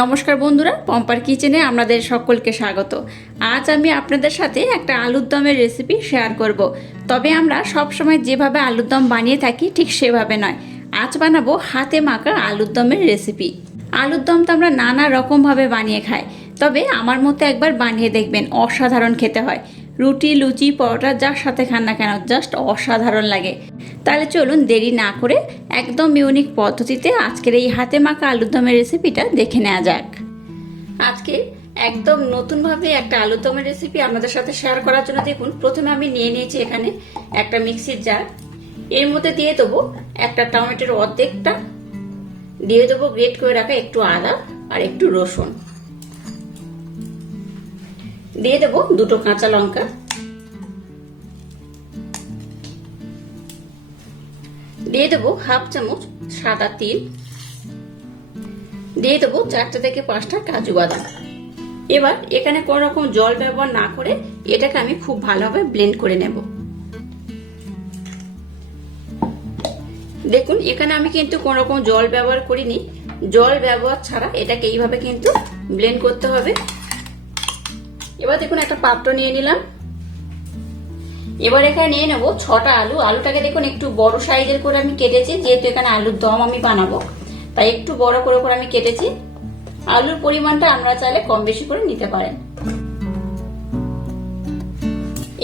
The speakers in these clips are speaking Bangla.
নমস্কার বন্ধুরা, পম্পার কিচেনে আপনাদের সকলকে স্বাগত। আজ আমি আপনাদের সাথে একটা আলুর দমের রেসিপি শেয়ার করব। তবে আমরা সব সময় যেভাবে আলুর দম বানিয়ে থাকি ঠিক সেভাবে নয়। আজ বানাবো হাতে মাখা আলুর দমের রেসিপি। আলুর দম তো আমরা নানা রকমভাবে বানিয়ে খাই, তবে আমার মতো একবার বানিয়ে দেখবেন, অসাধারণ খেতে হয়। রুটি, লুচি, পরোটা যার সাথে খান না কেন জাস্ট অসাধারণ লাগে। তাহলে চলুন দেরি না করে একদম ইউনিক পদ্ধতিতে আজকের এই হাতে মাখা আলুর দমের রেসিপিটা দেখে নেওয়া যাক। আজকে একদম নতুনভাবে একটা আলুর দমের রেসিপি আপনাদের সাথে শেয়ার করার জন্য দেখুন, প্রথমে আমি নিয়ে নিয়েছি এখানে একটা মিক্সির জার। এর মধ্যে দিয়ে দেবো একটা টমেটোর অর্ধেকটা, দিয়ে দেবো গ্রেট করে রাখা একটু আদা আর একটু রসুন, দিয়ে দেবো দুটো কাঁচা লঙ্কা, দিয়ে দেবো হাফ চামচ সাদা তিল, দিয়ে দেবো 4 থেকে 5টা কাজু বাদাম। এবার এখানে কোনো রকম জল ব্যবহার না করে এটাকে আমি খুব ভালোভাবে ব্লেন্ড করে নেব। দেখুন এখানে আমি কিন্তু কোনো রকম জল ব্যবহার করিনি। জল ব্যবহার ছাড়া এটাকে এইভাবে কিন্তু ব্লেন্ড করতে হবে। এবার দেখুন একটা পাত্র নিয়ে নিলাম। এবার এখানে নিয়ে নেবো 6টা আলু। আলুটাকে দেখুন একটু বড় সাইজের করে আমি কেটেছি, যেহেতু এখানে আলুর দম আমি বানাবো তাই একটু বড় করে আমি কেটেছি। আলুর পরিমাণটা আমরা চাইলে কম বেশি করে নিতে পারেন।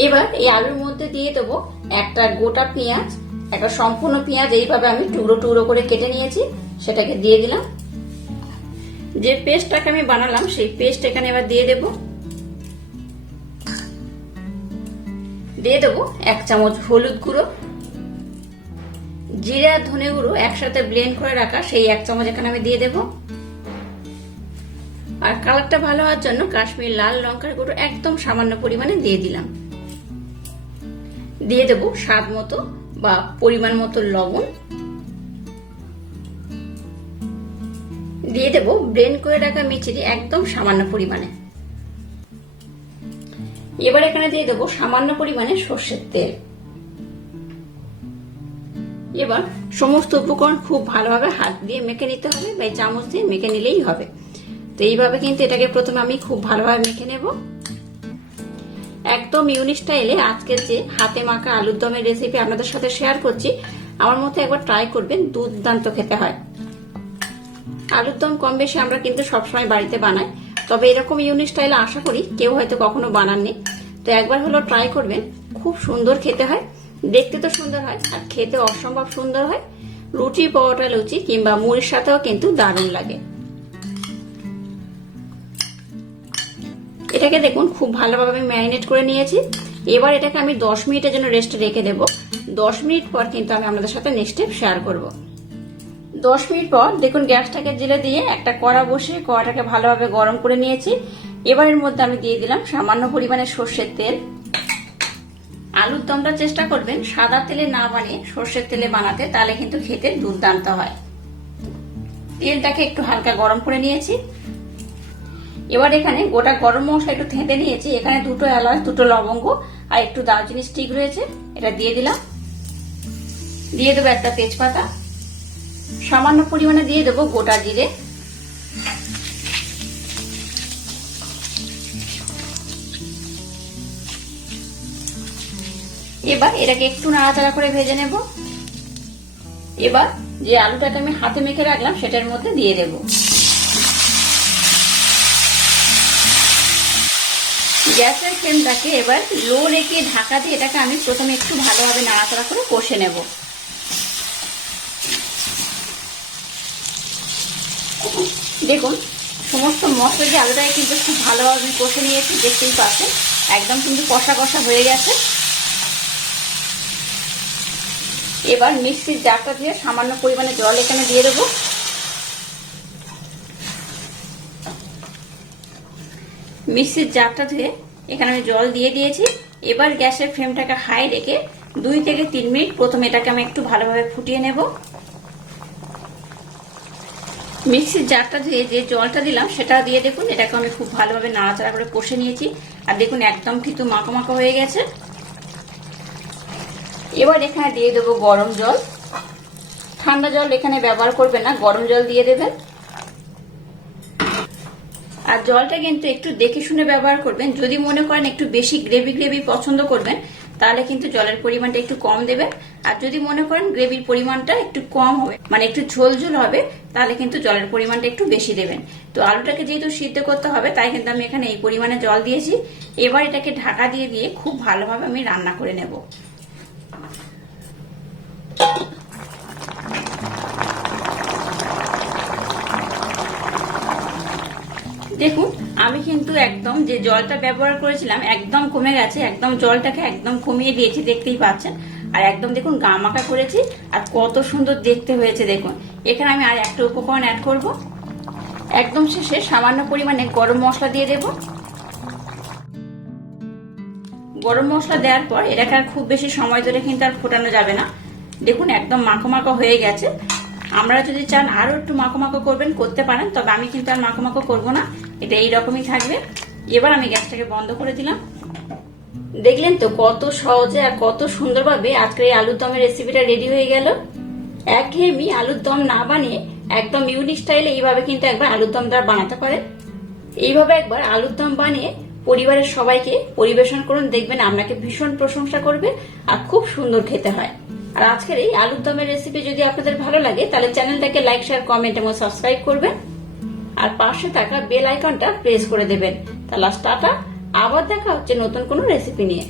এবার এই আলুর মধ্যে দিয়ে দেবো একটা গোটা পেঁয়াজ, একটা সম্পূর্ণ পেঁয়াজ এইভাবে আমি টুকরো টুকরো করে কেটে নিয়েছি, সেটাকে দিয়ে দিলাম। যে পেস্টটাকে আমি বানালাম সেই পেস্ট এখানে এবার দিয়ে দেবো। দিয়ে দেবো 1 চামচ হলুদ গুঁড়ো, জিরে আর ধনে গুঁড়ো একসাথে ব্লেন্ড করে রাখা সেই 1 চামচ এখানে আমি দিয়ে দেবো। আর কালারটা ভালো হওয়ার জন্য কাশ্মীর লাল লঙ্কার গুঁড়ো একদম সামান্য পরিমাণে দিয়ে দিলাম। দিয়ে দেবো স্বাদ মতো বা পরিমাণ মতো লবণ, দিয়ে দেবো ব্লেন্ড করে রাখা মিষ্টি একদম সামান্য পরিমাণে। এবার এখানে দিয়ে দেবো সামান্য পরিমাণে সর্ষের তেল। এবার সমস্ত উপকরণ খুব ভালোভাবে হাত দিয়ে মেখে নিতে হবে বা চামচ দিয়ে মেখে নিলেই হবে। তো এইভাবে কিন্তু এটাকে প্রথমে আমি খুব ভালোভাবে মেখে নেব। একদম ইউনিক স্টাইলে আজকের যে হাতে মাখা আলুর দমের রেসিপি আপনাদের সাথে শেয়ার করছি, আমার মতো একবার ট্রাই করবেন, দুর্দান্ত খেতে হয়। আলুর দম কম বেশি আমরা কিন্তু সবসময় বাড়িতে বানাই, তবে এরকম ইউনিক স্টাইলে আশা করি কেউ হয়তো কখনো বানাননি। তো একবার হলো ট্রাই করবেন, খুব সুন্দর খেতে হয়। দেখতে তো সুন্দর হয় আর খেতে অসম্ভব সুন্দর হয়। রুটি, পরোটা, লুচি কিংবা মুড়ির সাথেও কিন্তু দারুণ লাগে। এটাকে দেখুন খুব ভালোভাবে আমি ম্যারিনেট করে নিয়েছি। এবার এটাকে আমি 10 মিনিটের জন্য রেস্টে রেখে দেবো। 10 মিনিট পর কিন্তু আমি আপনাদের সাথে নেক্সট স্টেপ শেয়ার করব। 10 মিনিট পর দেখুন গ্যাসটাকে জেলে দিয়ে একটা কড়া বসিয়ে কড়াটাকে ভালোভাবে গরম করে নিয়েছি। এবার এর মধ্যে আমি দিয়ে দিলাম সামান্য পরিমাণে সর্ষের তেল। আলুর দমটা চেষ্টা করবেন সাদা তেলে না বানিয়ে সর্ষের তেলে বানাতে, তাহলে কিন্তু খেতে দুর্দান্ত হয়। তেলটাকে একটু হালকা গরম করে নিয়েছি। এবার এখানে গোটা গরম মশলা একটু থেঁতে নিয়েছি। এখানে 2টো এলাচ, 2টো লবঙ্গ আর একটু দারচিনি স্টিক রয়েছে, এটা দিয়ে দিলাম। দিয়ে দেবো একটা তেজপাতা, সামান্য পরিমাণে দিয়ে দেবো গোটা জিরে, এবার এটাকে একটু নাড়াচাড়া করে ভেজে নেব। এবার যে আলুটাকে আমি হাতে মেখে রাখলাম সেটার মধ্যে দিয়ে দেব। গ্যাসের ফ্লেমটাকে এবার লো রেখে ঢাকা দিয়ে এটাকে আমি প্রথমে একটু ভালোভাবে নাড়াচাড়া করে কষে নেব। দেখুন সমস্ত মশলা দিয়ে আলুটাকে কিন্তু খুব ভালোভাবে কষে নিয়েছি, দেখতেই পাচ্ছেন একদম কিন্তু কষা কষা হয়ে গেছে। এবার মিক্সির জারটা দিয়ে সামান্য পরিমাণে জল এখানে দিয়ে দেবো। মিক্সির জারটা ধুয়ে এখানে আমি জল দিয়ে দিয়েছি। এবার গ্যাসের ফ্লেমটাকে হাই রেখে 2 থেকে 3 মিনিট প্রথমে এটাকে আমি একটু ভালোভাবে ফুটিয়ে নেব। মিক্সির জারটা ধুয়ে যে জলটা দিলাম সেটা দিয়ে দেখুন এটাকে আমি খুব ভালোভাবে নাড়াচাড়া করে কষে নিয়েছি। আর দেখুন একদম কিন্তু মাখো মাখো হয়ে গেছে। এবার এখানে দিয়ে দেবো গরম জল। ঠান্ডা জল এখানে ব্যবহার করবেন না, গরম জল দিয়ে দেবেন। আর জলটা কিন্তু একটু দেখে শুনে ব্যবহার করবেন। যদি মনে করেন একটু বেশি গ্রেভি গ্রেভি পছন্দ করবেন তাহলে কিন্তু জলের পরিমাণটা একটু কম দেবেন। আর যদি মনে করেন গ্রেভির পরিমাণটা একটু কম হবে, মানে একটু ঝোল ঝোল হবে, তাহলে কিন্তু জলের পরিমাণটা একটু বেশি দেবেন। তো আলুটাকে যেহেতু সিদ্ধ করতে হবে তাই কিন্তু আমি এখানে এই পরিমাণে জল দিয়েছি। এবার এটাকে ঢাকা দিয়ে দিয়ে খুব ভালোভাবে আমি রান্না করে নেব। দেখুন আমি কিন্তু একদম যে জলটা ব্যবহার করেছিলাম একদম কমে গেছে, একদম জলটাকে একদম কমিয়ে দিয়েছি, দেখতেই পাচ্ছেন। আর একদম দেখুন গা মাখা করেছি, আর কত সুন্দর দেখতে হয়েছে দেখুন। এখানে আমি আর একটা উপকরণ অ্যাড করব। একদম শেষে সামান্য পরিমাণে গরম মশলা দিয়ে দেব। গরম মশলা দেওয়ার পর এটাকে আর খুব বেশি সময় ধরে কিন্তু আর ফোটানো যাবে না। দেখুন একদম মাখো মাখো হয়ে গেছে। আমরা যদি চান আরো একটু মাখো মাখো করবেন, করতে পারেন, তবে আমি কিন্তু আর মাখো মাখো করবো না, এটা এইরকমই থাকবে। এবার আমি গ্যাসটাকে বন্ধ করে দিলাম। দেখলেন তো কত সহজে আর কত সুন্দরভাবে আজকের এই আলুর দমের রেসিপিটা রেডি হয়ে গেল। একঘেয়েমি আলুর দম না বানিয়ে একদম ইউনিক স্টাইলে এইভাবে কিন্তু একবার আলুর দমটা বানাতে পারেন। এইভাবে একবার আলুর দম বানিয়ে পরিবারের সবাইকে পরিবেশন করুন, দেখবেন আপনাকে ভীষণ প্রশংসা করবে আর খুব সুন্দর খেতে হয়। আর আজকের এই আলুর দমের রেসিপি যদি আপনাদের ভালো লাগে তাহলে চ্যানেলটাকে লাইক, শেয়ার, কমেন্ট এবং সাবস্ক্রাইব করবেন। আর পাশে থাকা বেল আইকনটা প্রেস করে দেবেন। তাহলে টাটা, আবার দেখা হচ্ছে নতুন কোনো রেসিপি নিয়ে।